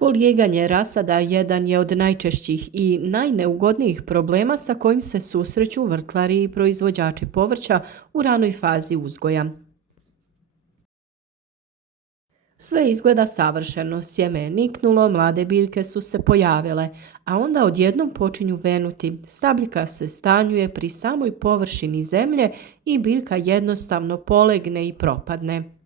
Polijeganje rasada jedan je od najčešćih i najneugodnijih problema sa kojim se susreću vrtlari i proizvođači povrća u ranoj fazi uzgoja. Sve izgleda savršeno, sjeme je niknulo, mlade biljke su se pojavile, a onda odjednom počinju venuti. Stabljika se stanjuje pri samoj površini zemlje i biljka jednostavno polegne i propadne.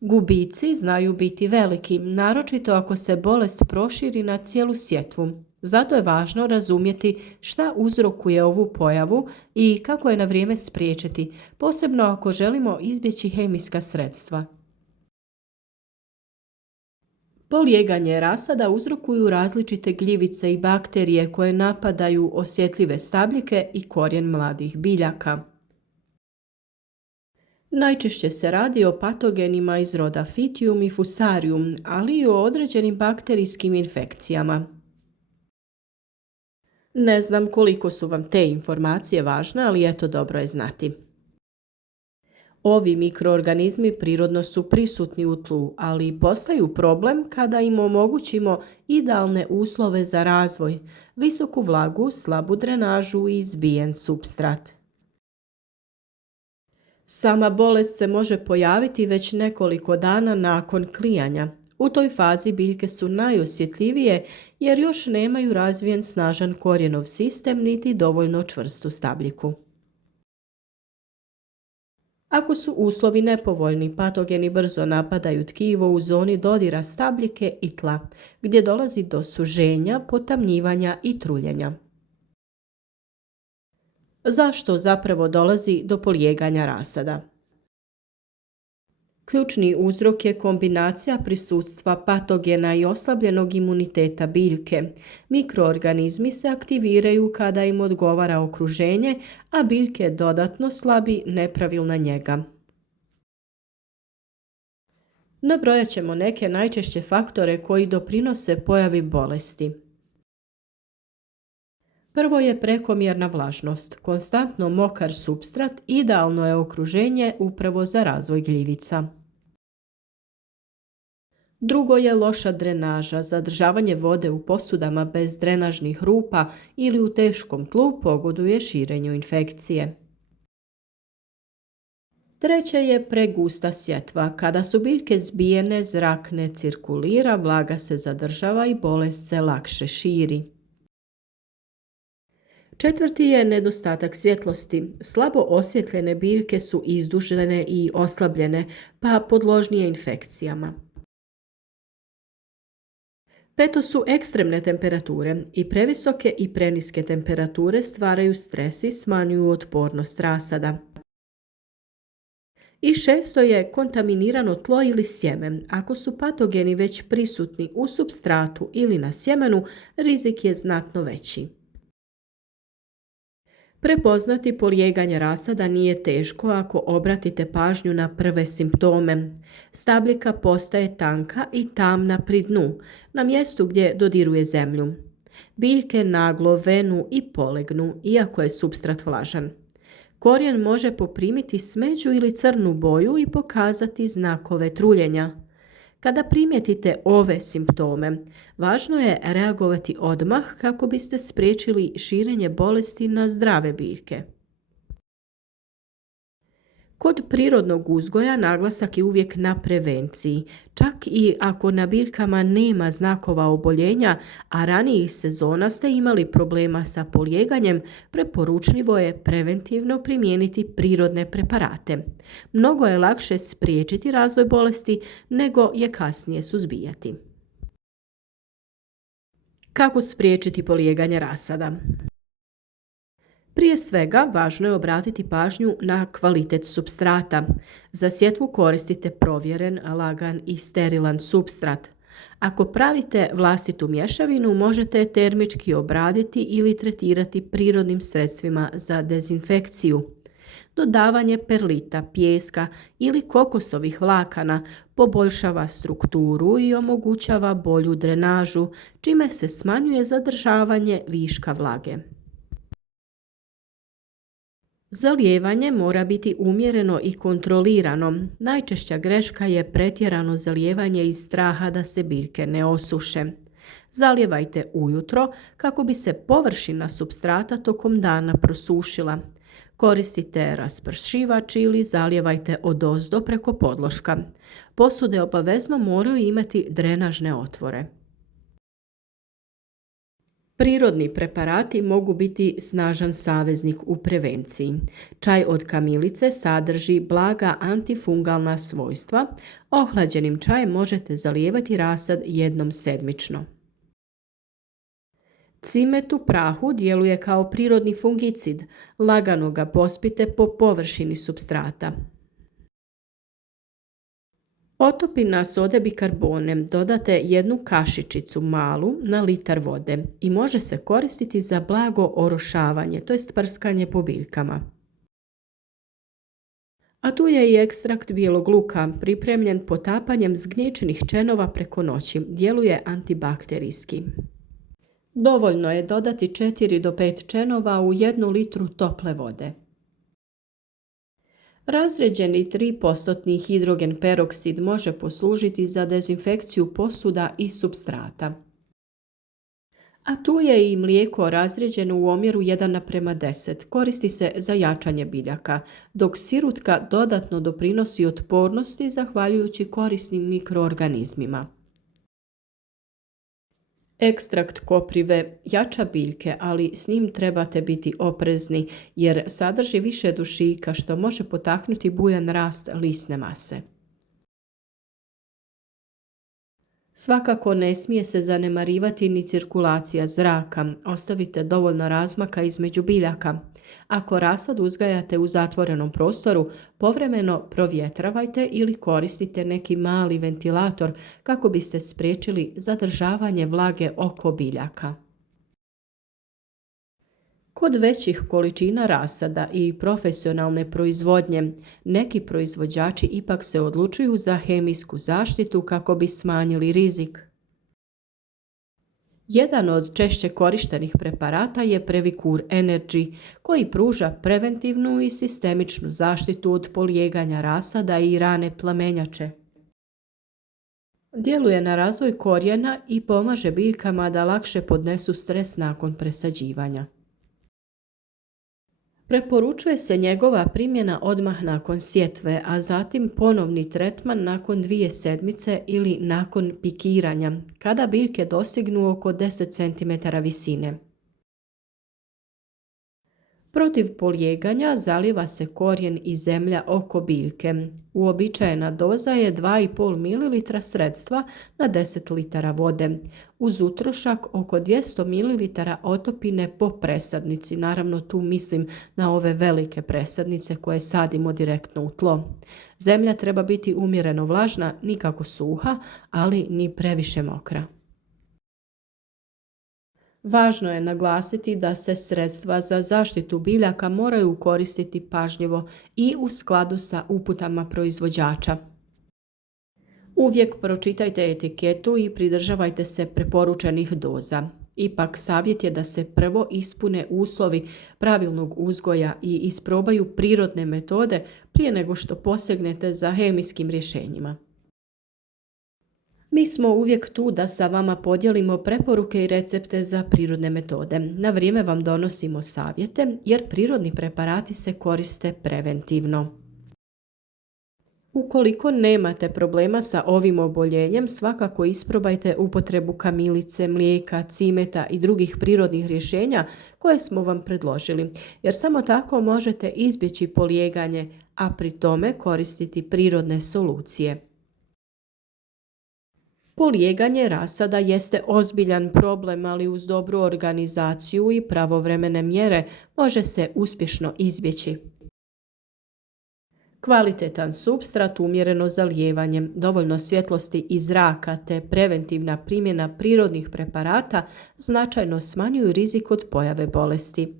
Gubici znaju biti veliki, naročito ako se bolest proširi na cijelu sjetvu. Zato je važno razumjeti šta uzrokuje ovu pojavu i kako je na vrijeme spriječiti, posebno ako želimo izbjeći hemijska sredstva. Polijeganje rasada uzrokuju različite gljivice i bakterije koje napadaju osjetljive stabljike i korijen mladih biljaka. Najčešće se radi o patogenima iz roda Fitium i Fusarium, ali i o određenim bakterijskim infekcijama. Ne znam koliko su vam te informacije važne, ali eto, dobro je znati. Ovi mikroorganizmi prirodno su prisutni u tlu, ali postaju problem kada im omogućimo idealne uslove za razvoj, visoku vlagu, slabu drenažu i zbijen supstrat. Sama bolest se može pojaviti već nekoliko dana nakon klijanja. U toj fazi biljke su najosjetljivije jer još nemaju razvijen snažan korijenov sistem niti dovoljno čvrstu stabljiku. Ako su uslovi nepovoljni, patogeni brzo napadaju tkivo u zoni dodira stabljike i tla, gdje dolazi do suženja, potamnjivanja i truljenja. Zašto zapravo dolazi do polijeganja rasada? Ključni uzrok je kombinacija prisustva patogena i oslabljenog imuniteta biljke. Mikroorganizmi se aktiviraju kada im odgovara okruženje, a biljke dodatno slabi nepravilna njega. Nabrojat ćemo neke najčešće faktore koji doprinose pojavi bolesti. Prvo je prekomjerna vlažnost. Konstantno mokar supstrat idealno je okruženje upravo za razvoj gljivica. Drugo je loša drenaža. Zadržavanje vode u posudama bez drenažnih rupa ili u teškom tlu pogoduje širenju infekcije. Treće je pregusta sjetva. Kada su biljke zbijene, zrak ne cirkulira, vlaga se zadržava i bolest se lakše širi. Četvrti je nedostatak svjetlosti. Slabo osjetljene biljke su izdužene i oslabljene, pa podložnije infekcijama. Peto su ekstremne temperature. I previsoke i preniske temperature stvaraju stres i smanjuju otpornost rasada. I šesto je kontaminirano tlo ili sjeme. Ako su patogeni već prisutni u supstratu ili na sjemenu, rizik je znatno veći. Prepoznati polijeganje rasada nije teško ako obratite pažnju na prve simptome. Stabljika postaje tanka i tamna pri dnu, na mjestu gdje dodiruje zemlju. Biljke naglo venu i polegnu, iako je supstrat vlažan. Korijen može poprimiti smeđu ili crnu boju i pokazati znakove truljenja. Kada primijetite ove simptome, važno je reagovati odmah kako biste spriječili širenje bolesti na zdrave biljke. Kod prirodnog uzgoja naglasak je uvijek na prevenciji, čak i ako na biljkama nema znakova oboljenja, a ranijih sezona ste imali problema sa polijeganjem, preporučljivo je preventivno primijeniti prirodne preparate. Mnogo je lakše spriječiti razvoj bolesti nego je kasnije suzbijati. Kako spriječiti polijeganje rasada? Prije svega, važno je obratiti pažnju na kvalitet supstrata. Za sjetvu koristite provjeren, lagan i sterilan supstrat. Ako pravite vlastitu mješavinu, možete je termički obraditi ili tretirati prirodnim sredstvima za dezinfekciju. Dodavanje perlita, pijeska ili kokosovih vlakana poboljšava strukturu i omogućava bolju drenažu, čime se smanjuje zadržavanje viška vlage. Zalijevanje mora biti umjereno i kontrolirano. Najčešća greška je pretjerano zalijevanje iz straha da se biljke ne osuše. Zalijevajte ujutro kako bi se površina supstrata tokom dana prosušila. Koristite raspršivač ili zalijevajte odozdo preko podloška. Posude obavezno moraju imati drenažne otvore. Prirodni preparati mogu biti snažan saveznik u prevenciji. Čaj od kamilice sadrži blaga antifungalna svojstva. Ohlađenim čajem možete zalijevati rasad jednom sedmično. Cimet u prahu djeluje kao prirodni fungicid. Lagano ga pospite po površini supstrata. Otopina sode bikarbonem dodate jednu kašičicu malu na litar vode i može se koristiti za blago orošavanje, to jest prskanje po biljkama. A tu je i ekstrakt bijelog luka, pripremljen potapanjem zgnječenih čenova preko noći. Djeluje antibakterijski. Dovoljno je dodati 4 do 5 čenova u 1 litru tople vode. Razređeni 3% hidrogen peroksid može poslužiti za dezinfekciju posuda i supstrata. A tu je i mlijeko razređeno u omjeru 1:10. Koristi se za jačanje biljaka, dok sirutka dodatno doprinosi otpornosti zahvaljujući korisnim mikroorganizmima. Ekstrakt koprive jača biljke, ali s njim trebate biti oprezni jer sadrži više dušika što može potaknuti bujan rast lisne mase. Svakako ne smije se zanemarivati ni cirkulacija zraka. Ostavite dovoljno razmaka između biljaka. Ako rasad uzgajate u zatvorenom prostoru, povremeno provjetravajte ili koristite neki mali ventilator kako biste spriječili zadržavanje vlage oko biljaka. Kod većih količina rasada i profesionalne proizvodnje, neki proizvođači ipak se odlučuju za hemijsku zaštitu kako bi smanjili rizik. Jedan od češće korištenih preparata je Previcur Energy, koji pruža preventivnu i sistemičnu zaštitu od polijeganja rasada i rane plamenjače. Djeluje na razvoj korijena i pomaže biljkama da lakše podnesu stres nakon presađivanja. Preporučuje se njegova primjena odmah nakon sjetve, a zatim ponovni tretman nakon 2 sedmice ili nakon pikiranja, kada biljke dosignu oko 10 cm visine. Protiv polijeganja zaliva se korijen i zemlja oko biljke. Uobičajena doza je 2,5 ml sredstva na 10 litara vode, uz utrošak oko 200 ml otopine po presadnici. Naravno tu mislim na ove velike presadnice koje sadimo direktno u tlo. Zemlja treba biti umjereno vlažna, nikako suha, ali ni previše mokra. Važno je naglasiti da se sredstva za zaštitu biljaka moraju koristiti pažljivo i u skladu sa uputama proizvođača. Uvijek pročitajte etiketu i pridržavajte se preporučenih doza. Ipak savjet je da se prvo ispune uslovi pravilnog uzgoja i isprobaju prirodne metode prije nego što posegnete za hemijskim rješenjima. Mi smo uvijek tu da sa vama podijelimo preporuke i recepte za prirodne metode. Na vrijeme vam donosimo savjete jer prirodni preparati se koriste preventivno. Ukoliko nemate problema sa ovim oboljenjem, svakako isprobajte upotrebu kamilice, mlijeka, cimeta i drugih prirodnih rješenja koje smo vam predložili, jer samo tako možete izbjeći polijeganje, a pri tome koristiti prirodne solucije. Polijeganje rasada jeste ozbiljan problem, ali uz dobru organizaciju i pravovremene mjere može se uspješno izbjeći. Kvalitetan supstrat, umjereno zalijevanje, dovoljno svjetlosti i zraka te preventivna primjena prirodnih preparata značajno smanjuju rizik od pojave bolesti.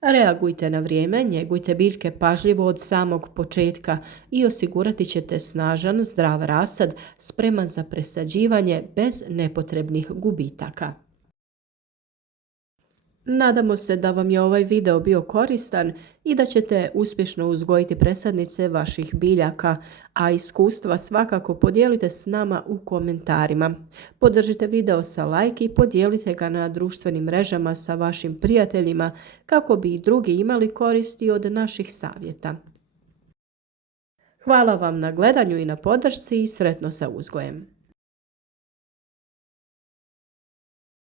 Reagujte na vrijeme, njegujte biljke pažljivo od samog početka i osigurati ćete snažan, zdrav rasad spreman za presađivanje bez nepotrebnih gubitaka. Nadamo se da vam je ovaj video bio koristan i da ćete uspješno uzgojiti presadnice vaših biljaka, a iskustva svakako podijelite s nama u komentarima. Podržite video sa like i podijelite ga na društvenim mrežama sa vašim prijateljima kako bi i drugi imali koristi od naših savjeta. Hvala vam na gledanju i na podršci i sretno sa uzgojem!